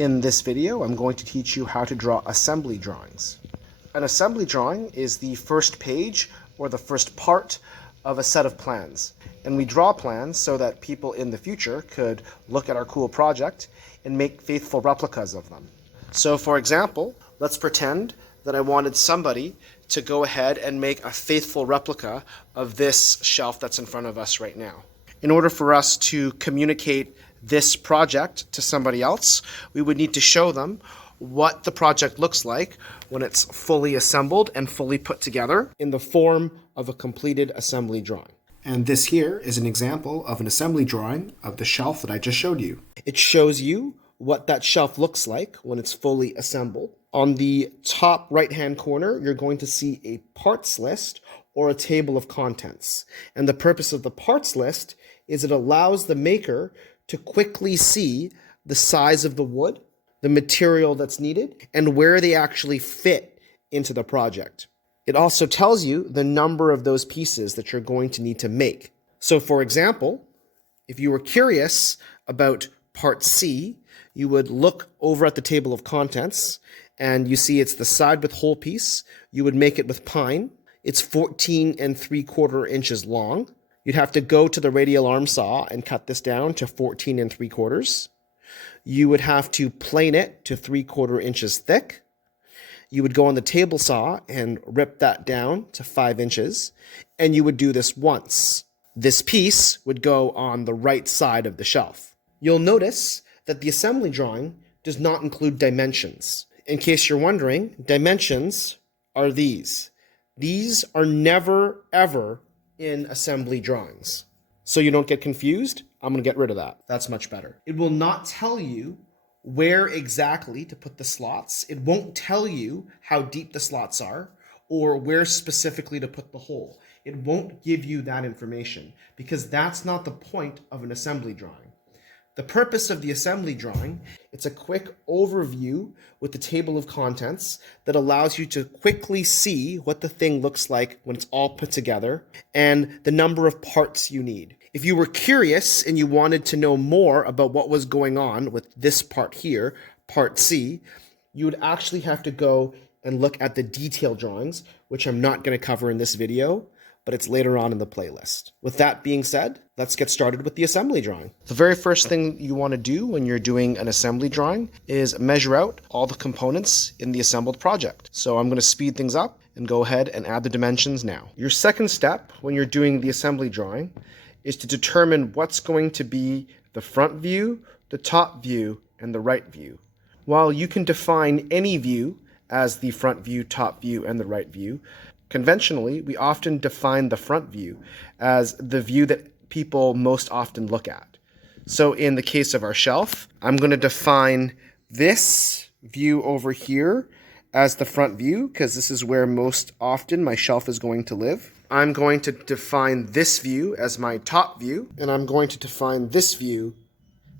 In this video, I'm going to teach you how to draw assembly drawings. An assembly drawing is the first page or the first part of a set of plans. And we draw plans so that people in the future could look at our cool project and make faithful replicas of them. So for example, let's pretend that I wanted somebody to go ahead and make a faithful replica of this shelf that's in front of us right now. In order for us to communicate this project to somebody else, we would need to show them what the project looks like when it's fully assembled and fully put together in the form of a completed assembly drawing. And this here is an example of an assembly drawing of the shelf that I just showed you. It shows you what that shelf looks like when it's fully assembled. On the top right-hand corner, you're going to see a parts list or a table of contents. And the purpose of the parts list is it allows the maker to quickly see the size of the wood, the material that's needed, and where they actually fit into the project. It also tells you the number of those pieces that you're going to need to make. So for example, if you were curious about part C, you would look over at the table of contents and you see it's the side with whole piece. You would make it with pine. It's 14 3/4 inches long. You'd have to go to the radial arm saw and cut this down to 14 3/4. You would have to plane it to 3/4 inches thick. You would go on the table saw and rip that down to 5 inches, and you would do this once. This piece would go on the right side of the shelf. You'll notice that the assembly drawing does not include dimensions. In case you're wondering, dimensions are these. These are never, ever in assembly drawings. So you don't get confused, I'm going to get rid of that. That's much better. It will not tell you where exactly to put the slots. It won't tell you how deep the slots are or where specifically to put the hole. It won't give you that information because that's not the point of an assembly drawing. The purpose of the assembly drawing, it's a quick overview with the table of contents that allows you to quickly see what the thing looks like when it's all put together and the number of parts you need. If you were curious and you wanted to know more about what was going on with this part here, part C, you would actually have to go and look at the detail drawings, which I'm not going to cover in this video, but it's later on in the playlist. With that being said, let's get started with the assembly drawing. The very first thing you want to do when you're doing an assembly drawing is measure out all the components in the assembled project. So I'm going to speed things up and go ahead and add the dimensions now. Your second step when you're doing the assembly drawing is to determine what's going to be the front view, the top view, and the right view. While you can define any view as the front view, top view, and the right view, conventionally, we often define the front view as the view that people most often look at. So in the case of our shelf, I'm going to define this view over here as the front view because this is where most often my shelf is going to live. I'm going to define this view as my top view, and I'm going to define this view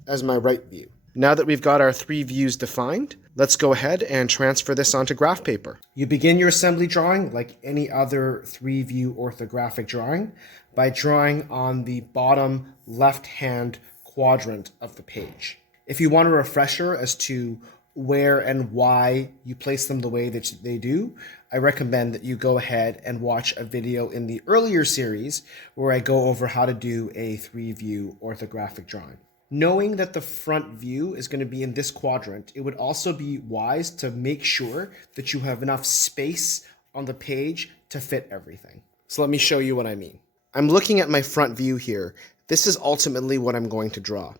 as my right view. Now that we've got our three views defined, let's go ahead and transfer this onto graph paper. You begin your assembly drawing like any other 3-view orthographic drawing by drawing on the bottom left-hand quadrant of the page. If you want a refresher as to where and why you place them the way that they do, I recommend that you go ahead and watch a video in the earlier series where I go over how to do a 3-view orthographic drawing. Knowing that the front view is going to be in this quadrant, it would also be wise to make sure that you have enough space on the page to fit everything. So let me show you what I mean. I'm looking at my front view here. This is ultimately what I'm going to draw.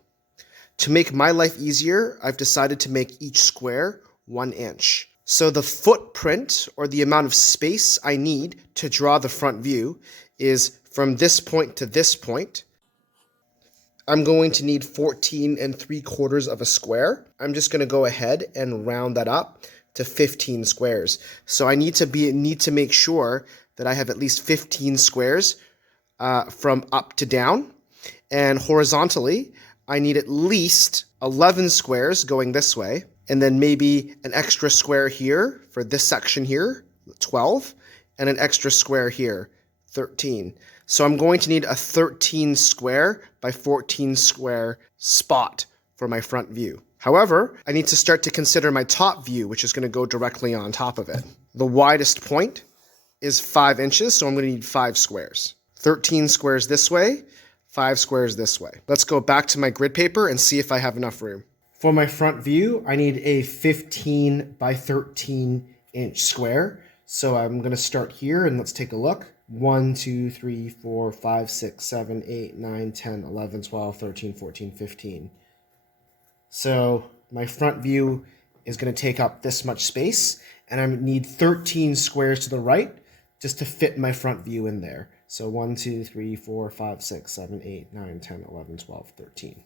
To make my life easier, I've decided to make each square 1 inch. So the footprint or the amount of space I need to draw the front view is from this point to this point. I'm going to need 14 3/4 of a square. I'm just going to go ahead and round that up to 15 squares. So I need to make sure that I have at least 15 squares from up to down. And horizontally, I need at least 11 squares going this way. And then maybe an extra square here for this section here, 12. And an extra square here, 13. So I'm going to need a 13 square by 14 square spot for my front view. However, I need to start to consider my top view, which is going to go directly on top of it. The widest point is 5 inches, so I'm going to need 5 squares. 13 squares this way, 5 squares this way. Let's go back to my grid paper and see if I have enough room. For my front view, I need a 15 by 13 inch square. So I'm going to start here and let's take a look. 1, 2, 3, 4, 5, 6, 7, 8, 9, 10, 11, 12, 13, 14, 15. So my front view is going to take up this much space, and I need 13 squares to the right just to fit my front view in there. So 1, 2, 3, 4, 5, 6, 7, 8, 9, 10, 11, 12, 13.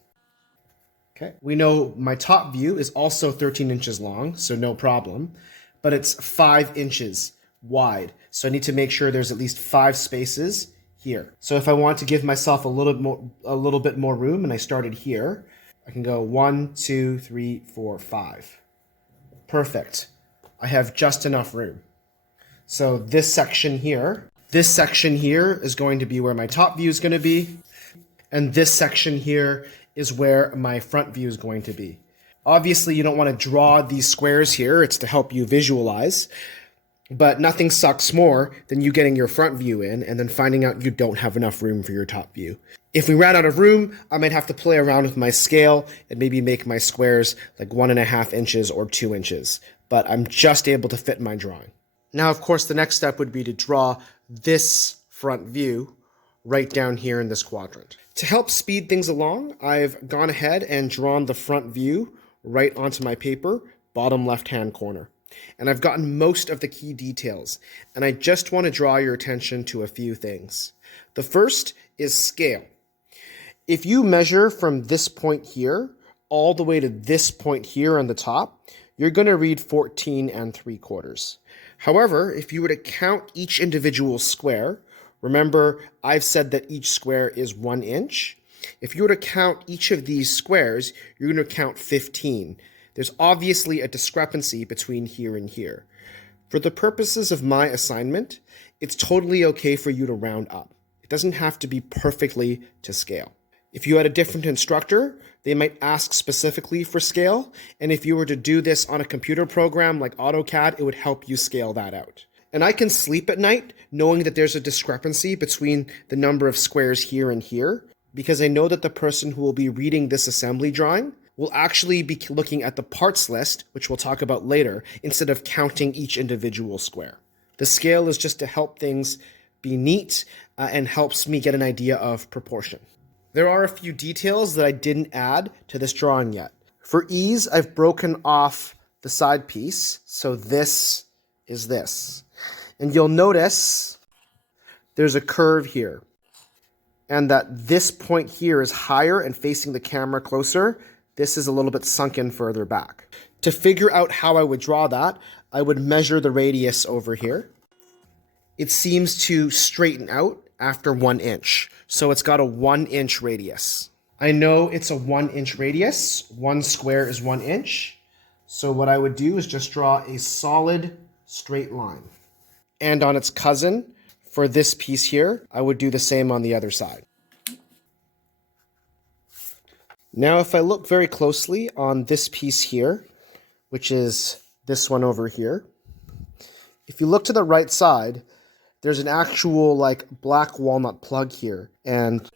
Okay, we know my top view is also 13 inches long, so no problem, but it's 5 inches wide. So I need to make sure there's at least 5 spaces here. So if I want to give myself a little bit more room, and I started here, I can go 1, 2, 3, 4, 5. Perfect. I have just enough room. So this section here is going to be where my top view is going to be, and this section here is where my front view is going to be. Obviously, you don't want to draw these squares here. It's to help you visualize. But nothing sucks more than you getting your front view in and then finding out you don't have enough room for your top view. If we ran out of room, I might have to play around with my scale and maybe make my squares like 1.5 inches or 2 inches. But I'm just able to fit my drawing. Now, of course, the next step would be to draw this front view right down here in this quadrant. To help speed things along, I've gone ahead and drawn the front view right onto my paper, bottom left-hand corner. And I've gotten most of the key details, and I just want to draw your attention to a few things. The first is scale. If you measure from this point here all the way to this point here on the top, you're going to read 14 3/4. However, if you were to count each individual square, remember I've said that each square is 1 inch. If you were to count each of these squares, you're going to count 15. There's obviously a discrepancy between here and here. For the purposes of my assignment, it's totally okay for you to round up. It doesn't have to be perfectly to scale. If you had a different instructor, they might ask specifically for scale, and if you were to do this on a computer program like AutoCAD, it would help you scale that out. And I can sleep at night knowing that there's a discrepancy between the number of squares here and here, because I know that the person who will be reading this assembly drawing will actually be looking at the parts list, which we'll talk about later, instead of counting each individual square. The scale is just to help things be neat and helps me get an idea of proportion. There are a few details that I didn't add to this drawing yet. For ease, I've broken off the side piece, so this is this. And you'll notice there's a curve here, and that this point here is higher and facing the camera closer. This is a little bit sunken further back. To figure out how I would draw that, I would measure the radius over here. It seems to straighten out after 1 inch. So it's got a 1 inch radius. I know it's a 1 inch radius. 1 square is 1 inch. So what I would do is just draw a solid straight line. And on its cousin, for this piece here, I would do the same on the other side. Now, if I look very closely on this piece here, which is this one over here, if you look to the right side, there's an actual like black walnut plug here, and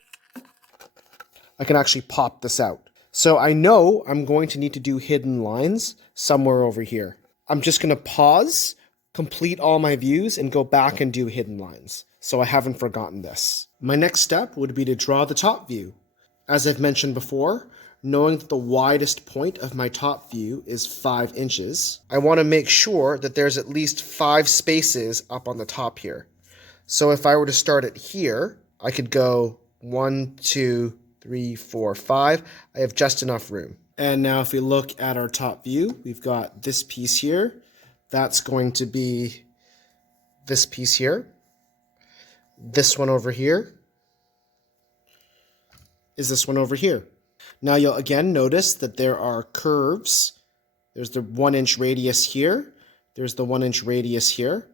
I can actually pop this out. So I know I'm going to need to do hidden lines somewhere over here. I'm just going to pause, complete all my views, and go back and do hidden lines. So I haven't forgotten this. My next step would be to draw the top view. As I've mentioned before, knowing that the widest point of my top view is 5 inches, I want to make sure that there's at least 5 spaces up on the top here. So if I were to start it here, I could go 1, 2, 3, 4, 5. I have just enough room. And now if we look at our top view, we've got this piece here. That's going to be this piece here. This one over here is this one over here. Now you'll again notice that there are curves. There's the 1 inch radius here. There's the 1 inch radius here.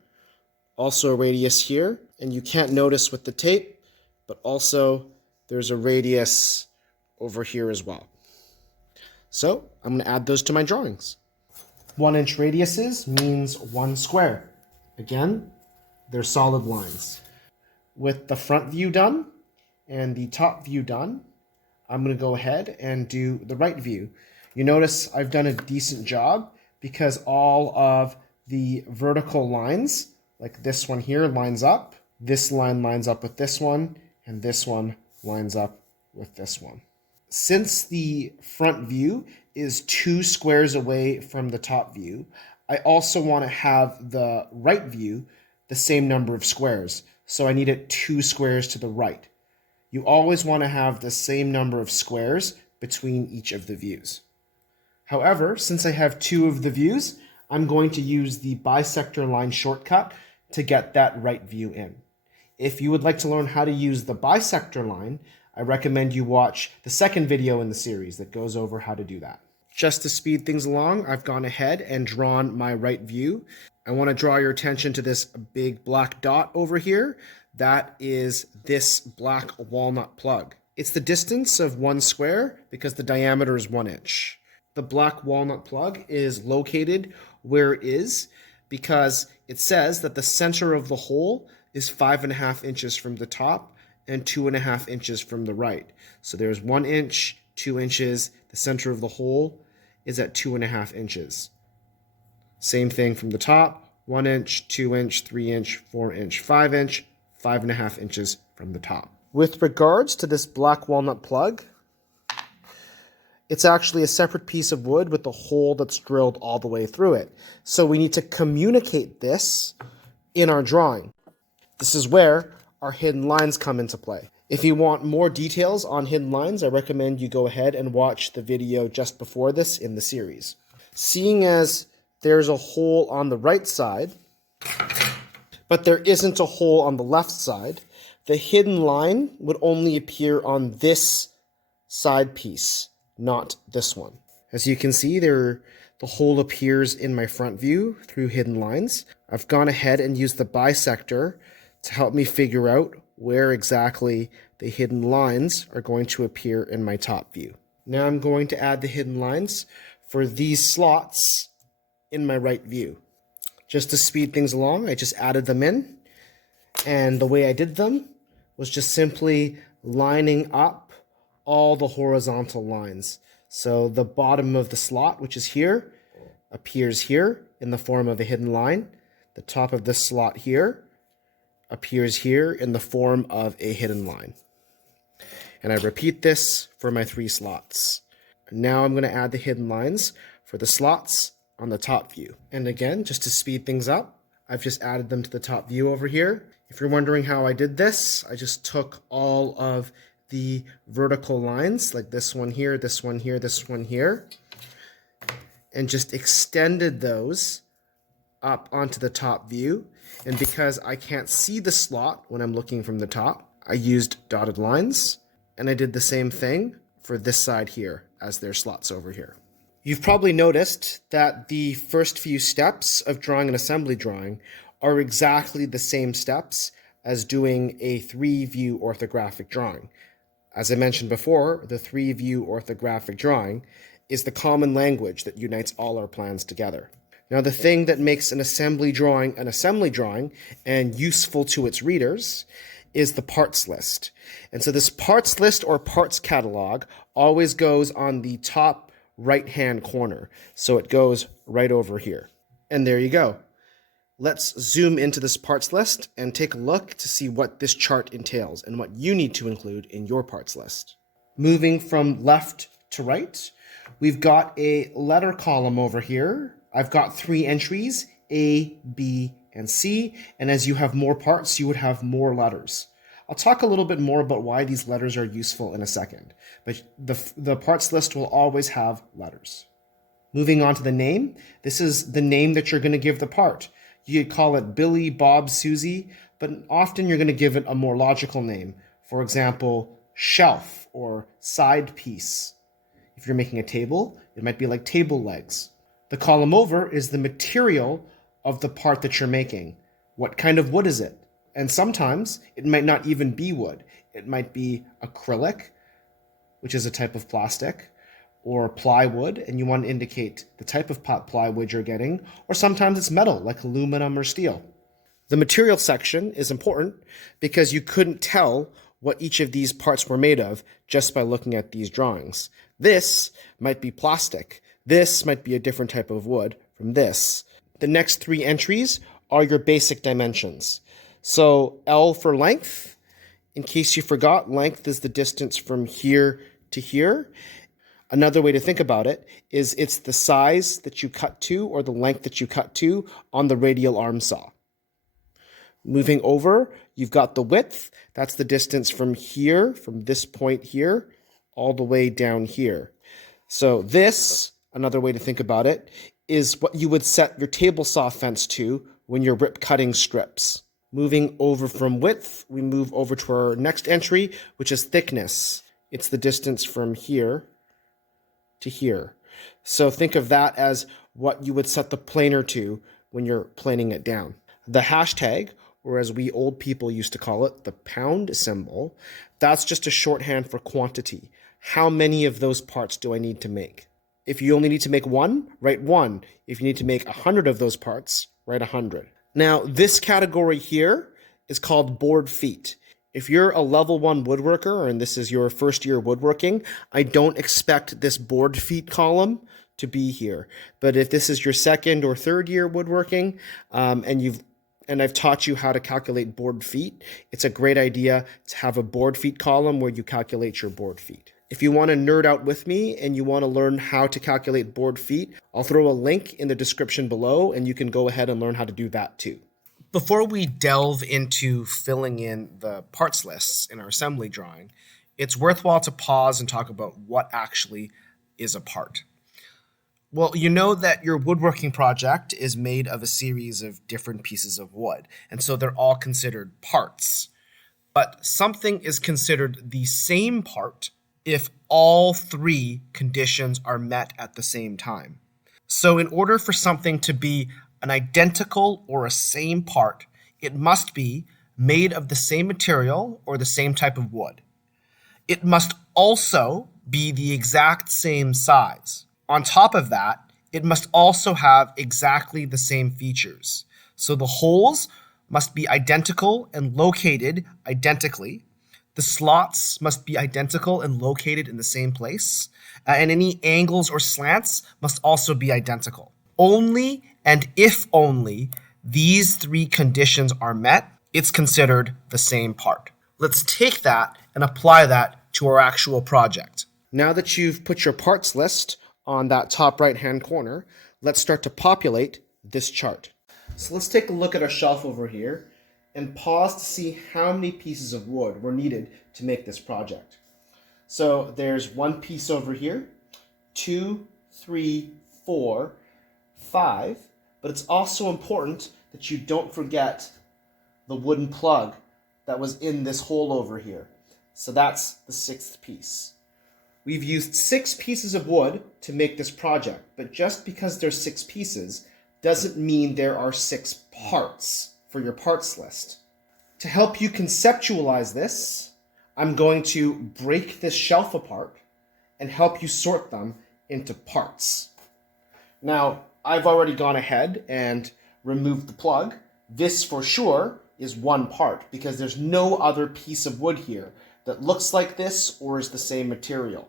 Also a radius here. And you can't notice with the tape, but also there's a radius over here as well. So I'm going to add those to my drawings. 1 inch radiuses means 1 square. Again, they're solid lines. With the front view done and the top view done, I'm going to go ahead and do the right view. You notice I've done a decent job because all of the vertical lines, like this one here, lines up. This line lines up with this one, and this one lines up with this one. Since the front view is 2 squares away from the top view, I also want to have the right view the same number of squares. So I need it 2 squares to the right. You always want to have the same number of squares between each of the views. However, since I have 2 of the views, I'm going to use the bisector line shortcut to get that right view in. If you would like to learn how to use the bisector line, I recommend you watch the second video in the series that goes over how to do that. Just to speed things along, I've gone ahead and drawn my right view. I want to draw your attention to this big black dot over here. That is this black walnut plug. It's the distance of 1 square because the diameter is 1 inch. The black walnut plug is located where it is because it says that the center of the hole is 5.5 inches from the top and 2.5 inches from the right. So there's 1 inch, 2 inches. The center of the hole is at 2.5 inches. Same thing from the top, 1 inch, 2 inch, 3 inch, 4 inch, 5 inch, 5.5 inches from the top. With regards to this black walnut plug, it's actually a separate piece of wood with a hole that's drilled all the way through it. So we need to communicate this in our drawing. This is where our hidden lines come into play. If you want more details on hidden lines, I recommend you go ahead and watch the video just before this in the series. Seeing as there's a hole on the right side, but there isn't a hole on the left side, the hidden line would only appear on this side piece, not this one. As you can see, the hole appears in my front view through hidden lines. I've gone ahead and used the bisector to help me figure out where exactly the hidden lines are going to appear in my top view. Now I'm going to add the hidden lines for these slots in my right view. Just to speed things along, I just added them in, and the way I did them was just simply lining up all the horizontal lines. So the bottom of the slot, which is here, appears here in the form of a hidden line. The top of this slot here appears here in the form of a hidden line. And I repeat this for my 3 slots. Now I'm going to add the hidden lines for the slots on the top view. And again, just to speed things up, I've just added them to the top view over here. If you're wondering how I did this, I just took all of the vertical lines, like this one here, this one here, this one here, and just extended those up onto the top view. And because I can't see the slot when I'm looking from the top, I used dotted lines, and I did the same thing for this side here as their slots over here. You've probably noticed that the first few steps of drawing an assembly drawing are exactly the same steps as doing a 3-view orthographic drawing. As I mentioned before, the 3-view orthographic drawing is the common language that unites all our plans together. Now, the thing that makes an assembly drawing and useful to its readers is the parts list. And so this parts list or parts catalog always goes on the top right-hand corner. So it goes right over here. And there you go. Let's zoom into this parts list and take a look to see what this chart entails and what you need to include in your parts list. Moving from left to right, we've got a letter column over here. I've got 3 entries, A, B, and C, and as you have more parts, you would have more letters. I'll talk a little bit more about why these letters are useful in a second, but the parts list will always have letters. Moving on to the name, this is the name that you're going to give the part. You could call it Billy, Bob, Susie, but often you're going to give it a more logical name. For example, shelf or side piece. If you're making a table, it might be like table legs. The column over is the material of the part that you're making. What kind of wood is it? And sometimes it might not even be wood. It might be acrylic, which is a type of plastic, or plywood, and you want to indicate the type of plywood you're getting, or sometimes it's metal like aluminum or steel. The material section is important because you couldn't tell what each of these parts were made of just by looking at these drawings. This might be plastic. This might be a different type of wood from this. The next three entries are your basic dimensions. So L for length. In case you forgot, length is the distance from here to here. Another way to think about it is it's the size that you cut to or the length that you cut to on the radial arm saw. Moving over, you've got the width. That's the distance from here, from this point here, all the way down here. So this, another way to think about it, is what you would set your table saw fence to when you're rip cutting strips. Moving over from width, we move over to our next entry, which is thickness. It's the distance from here to here. So think of that as what you would set the planer to when you're planing it down. The hashtag, or as we old people used to call it, the pound symbol, that's just a shorthand for quantity. How many of those parts do I need to make? If you only need to make one, write 1. If you need to make 100 of those parts, write 100. Now, this category here is called board feet. If you're a level 1 woodworker and this is your first year woodworking, I don't expect this board feet column to be here. But if this is your second or third year woodworking and I've taught you how to calculate board feet, it's a great idea to have a board feet column where you calculate your board feet. If you want to nerd out with me and you want to learn how to calculate board feet, I'll throw a link in the description below and you can go ahead and learn how to do that too. Before we delve into filling in the parts lists in our assembly drawing, it's worthwhile to pause and talk about what actually is a part. Well, you know that your woodworking project is made of a series of different pieces of wood, and so they're all considered parts. But something is considered the same part if all three conditions are met at the same time. So in order for something to be an identical or a same part, it must be made of the same material or the same type of wood. It must also be the exact same size. On top of that, it must also have exactly the same features. So the holes must be identical and located identically. The slots must be identical and located in the same place. And any angles or slants must also be identical. Only and if only these three conditions are met, it's considered the same part. Let's take that and apply that to our actual project. Now that you've put your parts list on that top right-hand corner, let's start to populate this chart. So let's take a look at our shelf over here and pause to see how many pieces of wood were needed to make this project. So there's one piece over here, 2, 3, 4, 5, but it's also important that you don't forget the wooden plug that was in this hole over here. So that's the 6th piece. We've used 6 pieces of wood to make this project, but just because there's 6 pieces doesn't mean there are 6 parts for your parts list. To help you conceptualize this, I'm going to break this shelf apart and help you sort them into parts. Now, I've already gone ahead and removed the plug. This for sure is one part because there's no other piece of wood here that looks like this or is the same material.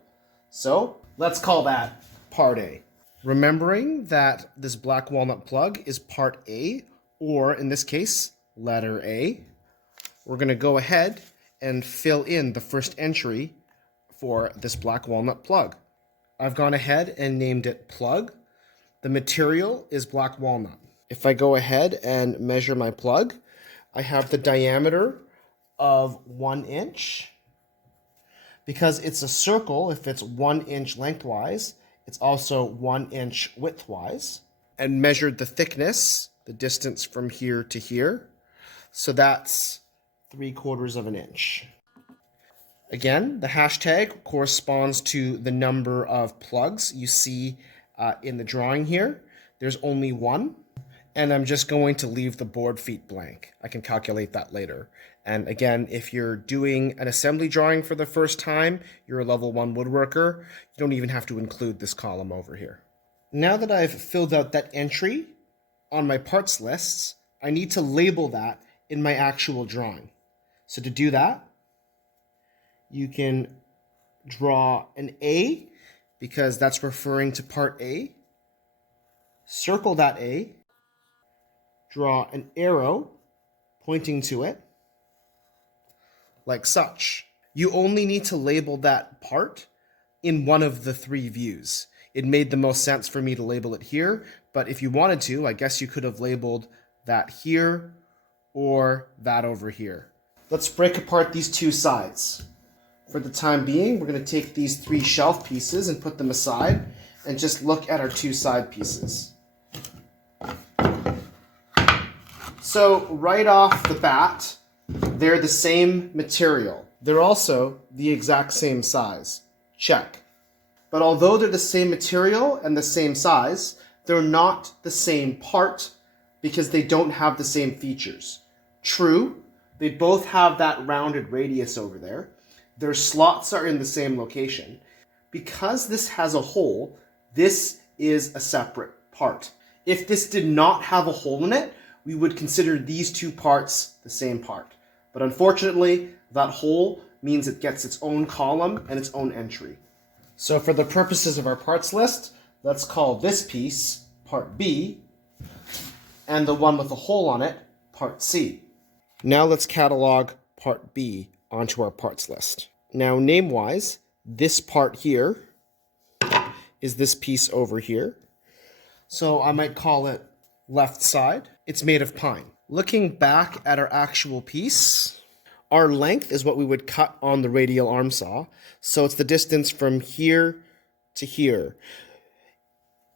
So let's call that part A. Remembering that this black walnut plug is part A, or in this case, letter A, we're going to go ahead and fill in the first entry for this black walnut plug. I've gone ahead and named it plug. The material is black walnut. If I go ahead and measure my plug, I have the diameter of 1 inch. Because it's a circle, if it's 1 inch lengthwise, it's also 1 inch widthwise. And measured the thickness, the distance from here to here. So that's 3/4 of an inch. Again, the hashtag corresponds to the number of plugs you see in the drawing here. There's only one. And I'm just going to leave the board feet blank. I can calculate that later. And again, if you're doing an assembly drawing for the first time, you're a level 1 woodworker, you don't even have to include this column over here. Now that I've filled out that entry on my parts lists, I need to label that in my actual drawing. So to do that, you can draw an A, because that's referring to part A. Circle that A. Draw an arrow pointing to it, like such. You only need to label that part in one of the 3 views. It made the most sense for me to label it here, but if you wanted to, I guess you could have labeled that here or that over here. Let's break apart these 2 sides. For the time being, we're going to take these 3 shelf pieces and put them aside and just look at our 2 side pieces. So right off the bat, they're the same material. They're also the exact same size. Check. But although they're the same material and the same size, they're not the same part because they don't have the same features. True, they both have that rounded radius over there. Their slots are in the same location. Because this has a hole, this is a separate part. If this did not have a hole in it, we would consider these 2 parts the same part. But unfortunately, that hole means it gets its own column and its own entry. So for the purposes of our parts list, let's call this piece part B, and the one with the hole on it part C. Now let's catalog part B onto our parts list. Now name-wise, this part here is this piece over here. So I might call it left side. It's made of pine. Looking back at our actual piece, our length is what we would cut on the radial arm saw. So it's the distance from here to here.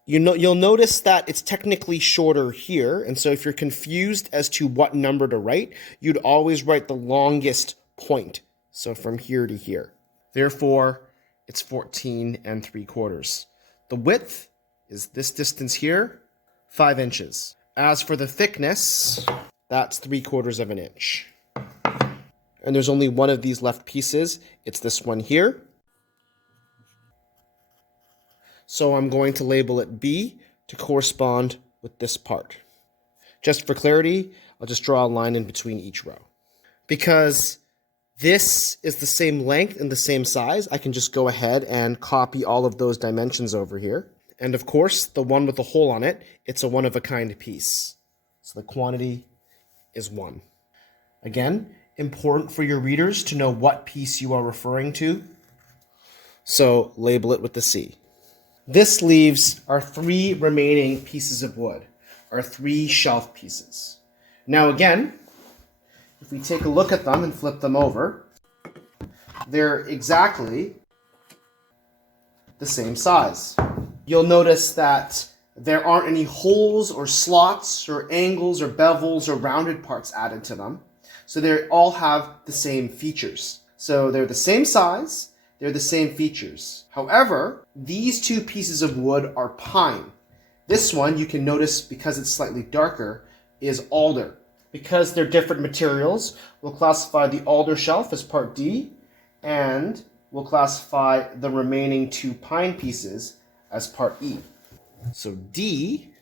You'll notice that it's technically shorter here. And so if you're confused as to what number to write, you'd always write the longest point. So from here to here. Therefore, it's 14 3/4. The width is this distance here, 5 inches. As for the thickness, that's 3/4 of an inch. And there's only one of these left pieces. It's this one here. So I'm going to label it B to correspond with this part. Just for clarity, I'll just draw a line in between each row. Because this is the same length and the same size, I can just go ahead and copy all of those dimensions over here. And of course, the one with the hole on it, it's a one-of-a-kind piece. So the quantity is 1. Again, important for your readers to know what piece you are referring to. So label it with the C. This leaves our 3 remaining pieces of wood, our 3 shelf pieces. Now again, if we take a look at them and flip them over, they're exactly the same size. You'll notice that there aren't any holes or slots or angles or bevels or rounded parts added to them. So they all have the same features. So they're the same size, they're the same features. However, these 2 pieces of wood are pine. This one, you can notice because it's slightly darker, is alder. Because they're different materials, we'll classify the alder shelf as part D, and we'll classify the remaining 2 pine pieces as part E. So D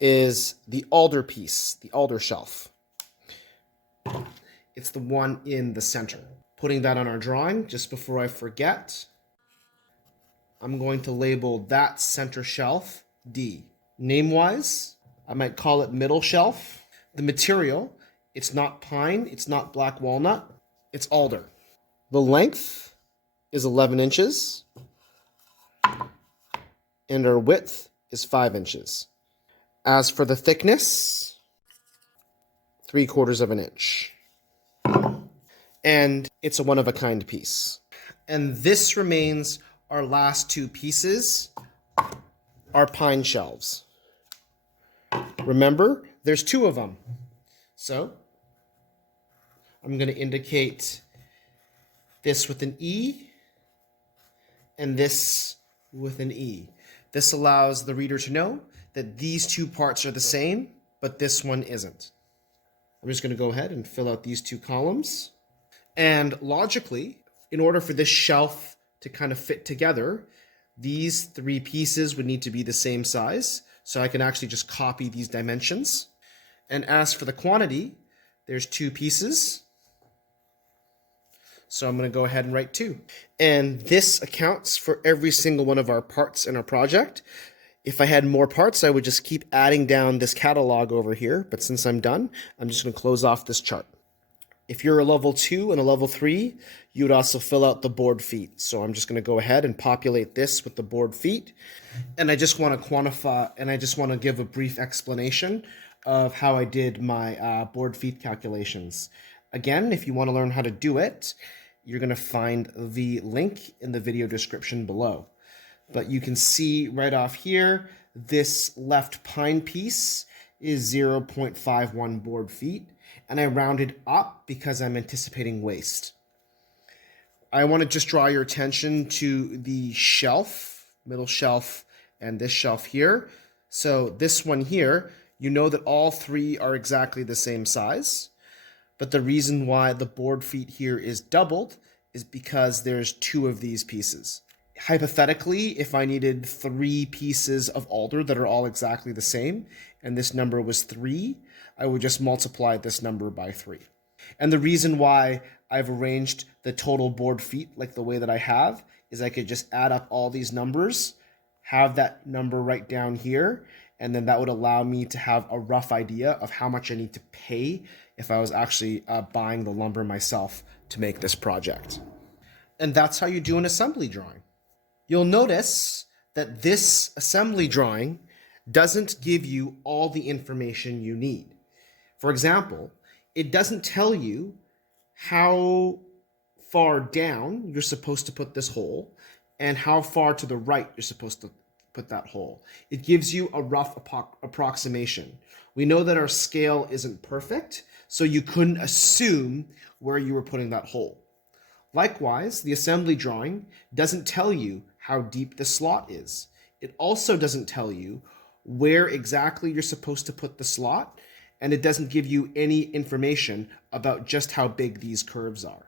is the alder piece, the alder shelf. It's the one in the center. Putting that on our drawing, just before I forget, I'm going to label that center shelf D. Name-wise, I might call it middle shelf. The material, it's not pine, it's not black walnut, it's alder. The length is 11 inches, and our width is 5 inches. As for the thickness, 3/4 of an inch. And it's a one-of-a-kind piece. And this remains our last 2 pieces, our pine shelves. Remember, there's 2 of them. So I'm going to indicate this with an E and this with an E. This allows the reader to know that these two parts are the same, but this one isn't. I'm just going to go ahead and fill out these two columns. And logically, in order for this shelf to kind of fit together, these three pieces would need to be the same size. So I can actually just copy these dimensions. And as for the quantity, there's 2 pieces. So I'm going to go ahead and write 2. And this accounts for every single one of our parts in our project. If I had more parts, I would just keep adding down this catalog over here. But since I'm done, I'm just going to close off this chart. If you're a level 2 and a level 3, you would also fill out the board feet. So I'm just going to go ahead and populate this with the board feet. And I just want to quantify, and I just want to give a brief explanation of how I did my board feet calculations. Again, if you want to learn how to do it, you're going to find the link in the video description below. But you can see right off here, this left pine piece is 0.51 board feet. And I rounded up because I'm anticipating waste. I want to just draw your attention to the shelf, middle shelf, and this shelf here. So this one here, you know that all 3 are exactly the same size. But the reason why the board feet here is doubled is because there's 2 of these pieces. Hypothetically, if I needed 3 pieces of alder that are all exactly the same, and this number was 3, I would just multiply this number by 3. And the reason why I've arranged the total board feet like the way that I have is I could just add up all these numbers, have that number right down here, and then that would allow me to have a rough idea of how much I need to pay if I was actually buying the lumber myself to make this project. And that's how you do an assembly drawing. You'll notice that this assembly drawing doesn't give you all the information you need. For example, it doesn't tell you how far down you're supposed to put this hole and how far to the right you're supposed to put that hole. It gives you a rough approximation. We know that our scale isn't perfect, so you couldn't assume where you were putting that hole. Likewise, the assembly drawing doesn't tell you how deep the slot is. It also doesn't tell you where exactly you're supposed to put the slot, and it doesn't give you any information about just how big these curves are.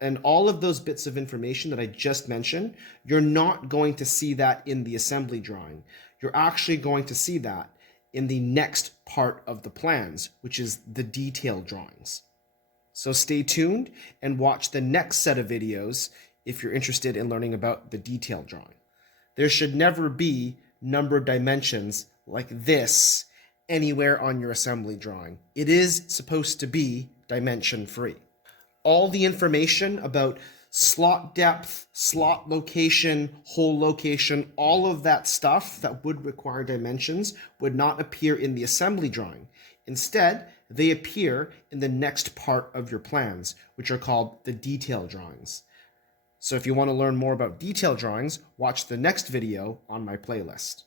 And all of those bits of information that I just mentioned, you're not going to see that in the assembly drawing. You're actually going to see that in the next part of the plans, which is the detailed drawings. So stay tuned and watch the next set of videos if you're interested in learning about the detailed drawing. There should never be numbered dimensions like this anywhere on your assembly drawing. It is supposed to be dimension free. All the information about slot depth, slot location, hole location, all of that stuff that would require dimensions would not appear in the assembly drawing. Instead, they appear in the next part of your plans, which are called the detail drawings. So if you want to learn more about detail drawings, watch the next video on my playlist.